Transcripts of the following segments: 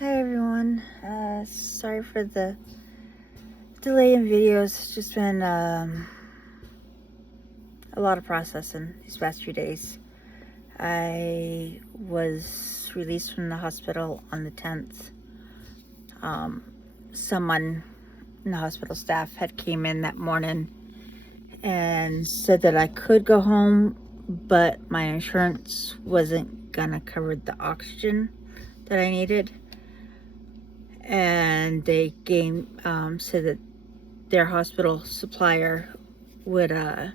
Hi everyone. Sorry for the delay in videos. It's just been a lot of processing these past few days. I was released from the hospital on the 10th. Someone in the hospital staff had came in that morning and said that I could go home, but my insurance wasn't gonna cover the oxygen that I needed. And they said that their hospital supplier would I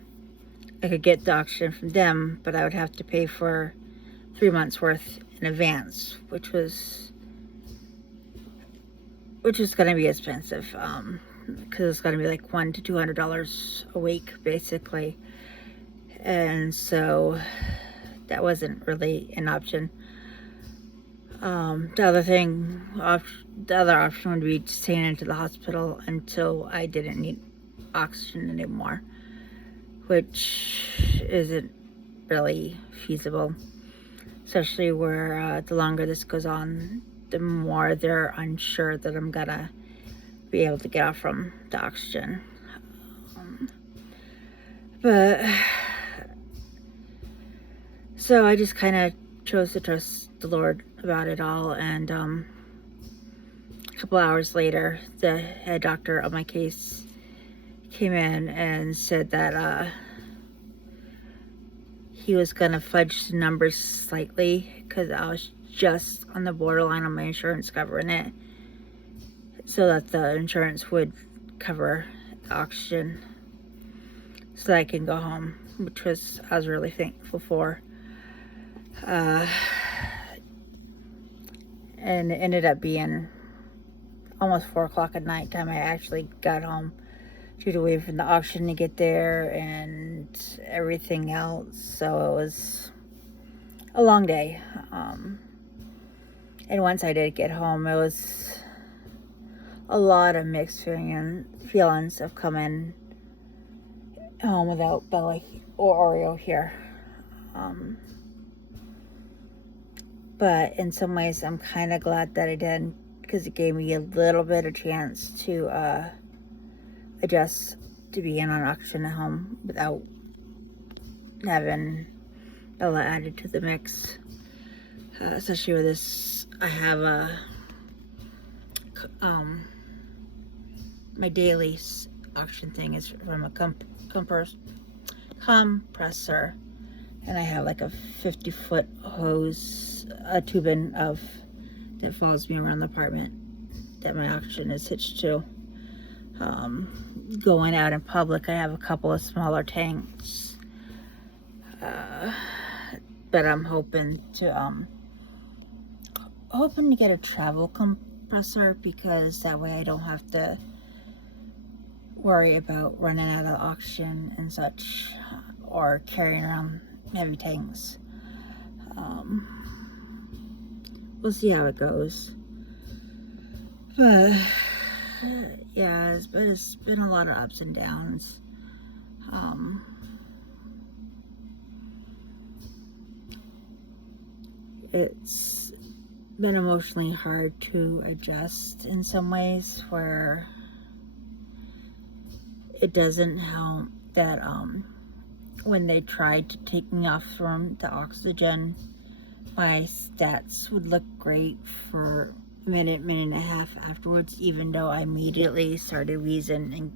could get the oxygen from them, but I would have to pay for 3 months worth in advance, which was going to be expensive, because it's going to be like $100 to $200 a week basically, and so that wasn't really an option. The other option would be staying into the hospital until I didn't need oxygen anymore, which isn't really feasible, especially where the longer this goes on, the more they're unsure that I'm gonna be able to get off from the oxygen. But so I just kind of chose to trust the Lord about it all, and a couple hours later, the head doctor on my case came in and said that he was gonna fudge the numbers slightly because I was just on the borderline on my insurance covering it, so that the insurance would cover the oxygen so that I can go home, which I was really thankful for. And it ended up being almost 4 o'clock at night time I actually got home, due to waiting for the oxygen to get there and everything else. So it was a long day. And once I did get home, it was a lot of mixed feelings of coming home without Bella or Oreo here. But in some ways, I'm kind of glad that I did, because it gave me a little bit of chance to adjust to being on oxygen at home without having Bella added to the mix. Especially with this, I have my daily oxygen thing is from a compressor, and I have like a 50-foot hose, a tubing that follows me around the apartment that my oxygen is hitched to. Going out in public, I have a couple of smaller tanks, but I'm hoping to get a travel compressor, because that way I don't have to worry about running out of oxygen and such, or carrying around heavy tanks. We'll see how it goes. But yeah, it's been a lot of ups and downs. It's been emotionally hard to adjust in some ways, where it doesn't help that when they tried to take me off from the oxygen, my stats would look great for a minute and a half afterwards, even though I immediately started wheezing and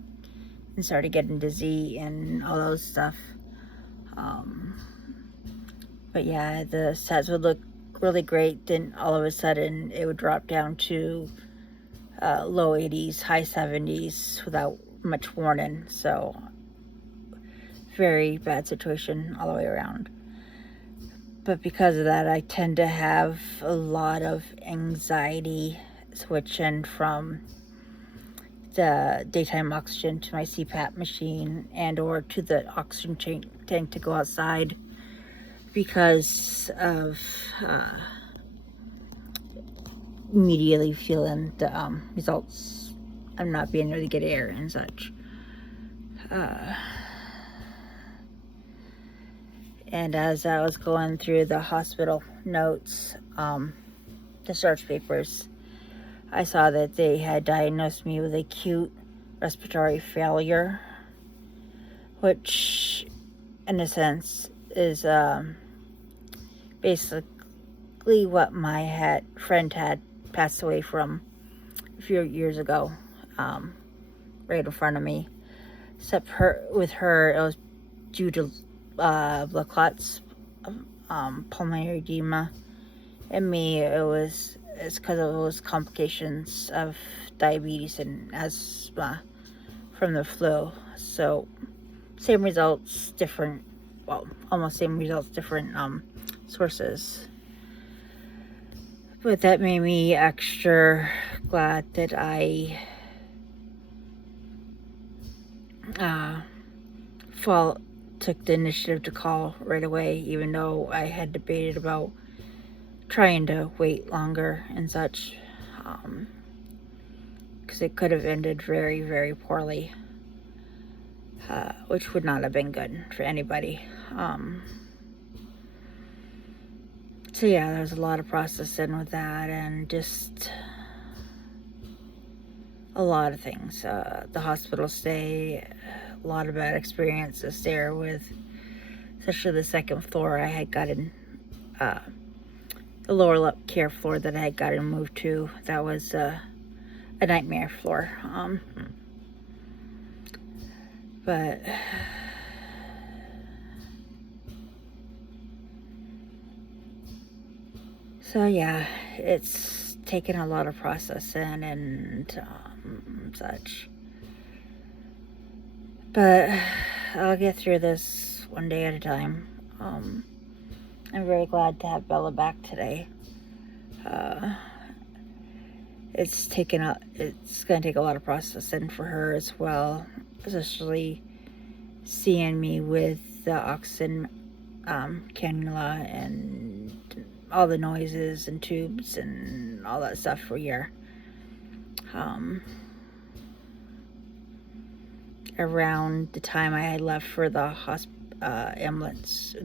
started getting dizzy and all those stuff. But yeah, the stats would look really great, then all of a sudden it would drop down to low 80s, high 70s without much warning. So very bad situation all the way around. But because of that, I tend to have a lot of anxiety switching from the daytime oxygen to my CPAP machine, and or to the oxygen tank to go outside, because of immediately feeling the results of not being able to get air and such. And as I was going through the hospital notes, the search papers, I saw that they had diagnosed me with acute respiratory failure, which in a sense is basically what my friend had passed away from a few years ago, right in front of me. Except with her, it was due to blood clots, pulmonary edema. And me, it's because of those complications of diabetes and asthma from the flu. So same results, different, well, almost same results, different sources. But that made me extra glad that I took the initiative to call right away, even though I had debated about trying to wait longer and such, because it could have ended very, very poorly, which would not have been good for anybody. So yeah, there's a lot of processing with that, and just a lot of things. The hospital stay, a lot of bad experiences there with, especially the second floor I had gotten, the lower care floor that I had gotten moved to. That was a nightmare floor. But so yeah, it's taken a lot of processing and such. But I'll get through this one day at a time. I'm very glad to have Bella back today. It's going to take a lot of processing for her as well, especially seeing me with the oxygen cannula and all the noises and tubes and all that stuff for a year. Around the time I had left for the ambulance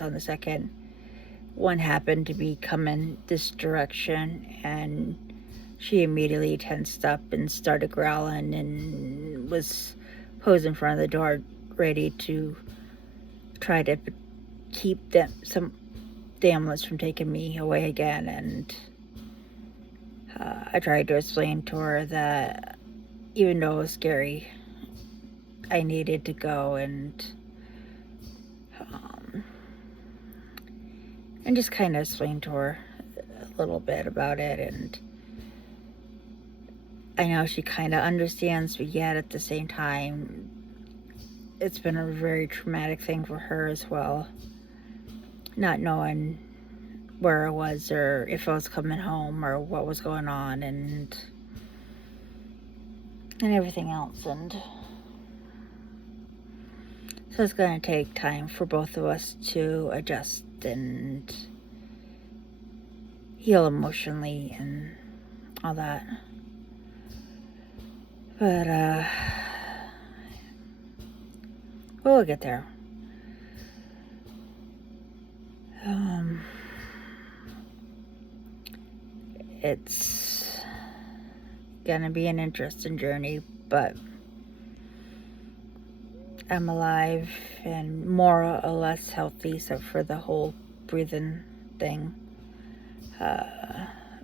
on the second, one happened to be coming this direction, and she immediately tensed up and started growling and was posed in front of the door, ready to try to keep the ambulance from taking me away again. And I tried to explain to her that even though it was scary, I needed to go and just kind of explain to her a little bit about it. And I know she kind of understands, but yet at the same time, it's been a very traumatic thing for her as well, not knowing where I was or if I was coming home or what was going on and everything else. And so it's going to take time for both of us to adjust and heal emotionally and all that. But we'll get there. It's gonna be an interesting journey, but I'm alive and more or less healthy, except for the whole breathing thing.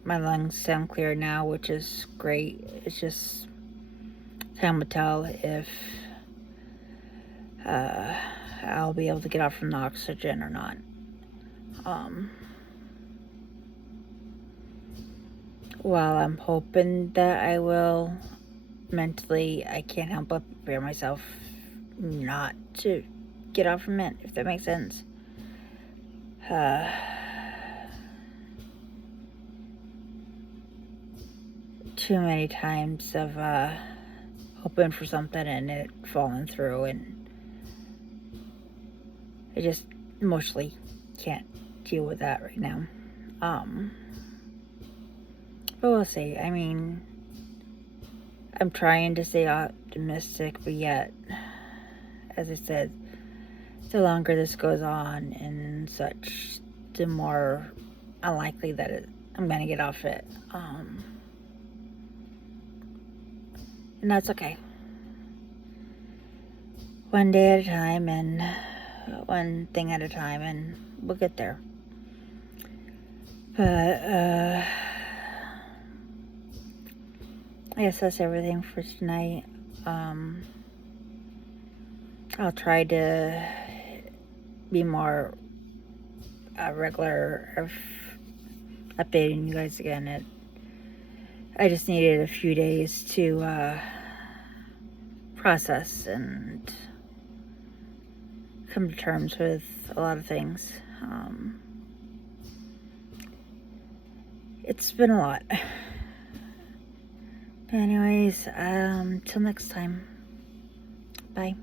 My lungs sound clear now, which is great. It's just time will tell if I'll be able to get off from the oxygen or not. While I'm hoping that I will, mentally, I can't help but prepare myself not to get off from it, if that makes sense. Too many times of hoping for something and it falling through, and I just emotionally can't deal with that right now. But we'll see. I mean, I'm trying to stay optimistic, but yet, as I said, the longer this goes on and such, the more unlikely that I'm going to get off it. And that's okay. One day at a time and one thing at a time, and we'll get there. But I guess that's everything for tonight. I'll try to be more regular of updating you guys again. I just needed a few days to process and come to terms with a lot of things. It's been a lot. But anyways, till next time. Bye.